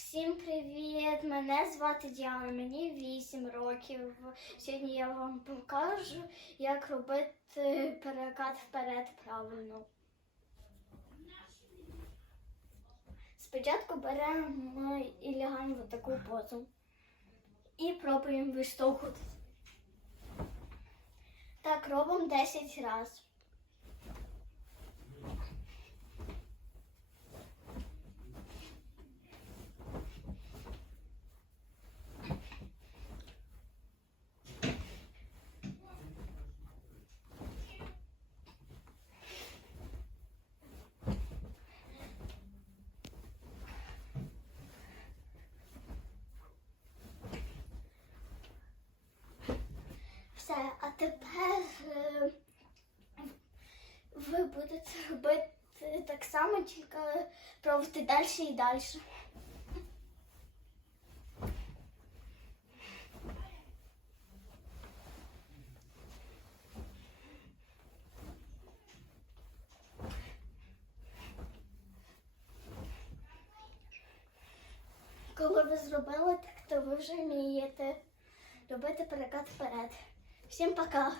Всім привіт! Мене звати Діана, мені 8 років. Сьогодні я вам покажу, як робити перекат вперед правильно. Спочатку беремо і лягаємо в таку позу. І пробуємо виштовхуватися. Так робимо 10 разів. Ви робити так само, тільки пробувати далі і далі. Коли ви зробили так, то ви вже вмієте робити перекат вперед. Всім пока!